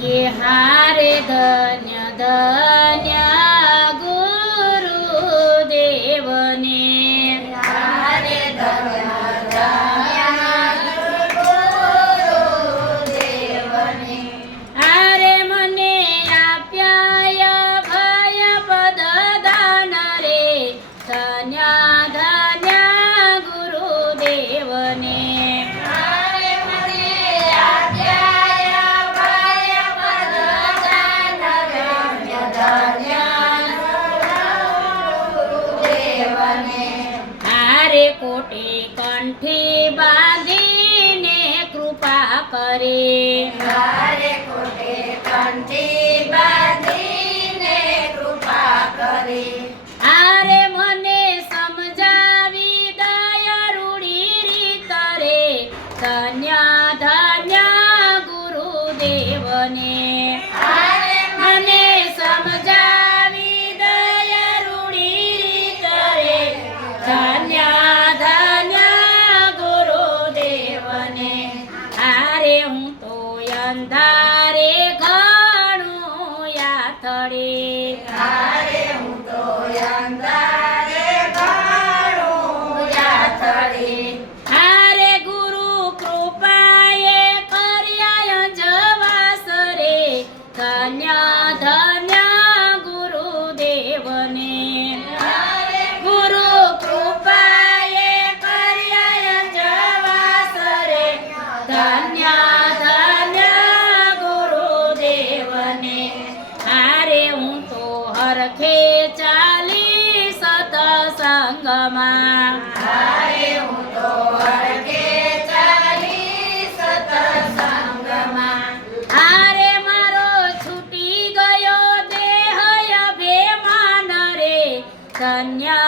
કે હારે ધન્ય ધન્ય ગુરુદેવને હારે ધન્ય ધન્ય ગુરુદેવને હારે મને આપ્યા ભય પદ દાન રે ધન્ય ધન્ય ગુરુદેવને હારે મને આપ્યા ભય પદ દાન ધન્ય ધન્ય ગુરુદેવને હારે કોટે કંઠી બાંધીને કૃપા કરે હારે કોટે કંઠી બાંધીને કૃપા કરી હારે મને સમજાવી દયા રૂડી રીત રે ધન્ય ધન્ય ગુરુદેવને હારે મને સમજાવી દયા રૂડી રીત રે ધન્ય ધન્ય ગુરુદેવને હારે હું તો અંધારે ઘણું યાતડે હારે હું તો અંધારે ઘણું યાતડી હારે ગુરુ કૃપાએ કર્યા જવાસ રે ધન્ય ધન્ય ગુરુદેવને હારે ગુરુ કૃપાએ કર્યા જવાસ રે ધન્ય ધન્ય ગુરુદેવને હારે હું તો હરખે ચાલી સતસંગમાં હારે હું તો હરખે ચાલી સત્સંગમાં હારે મારો છૂટી ગયો દેહ અભિમાન રે ધન્ય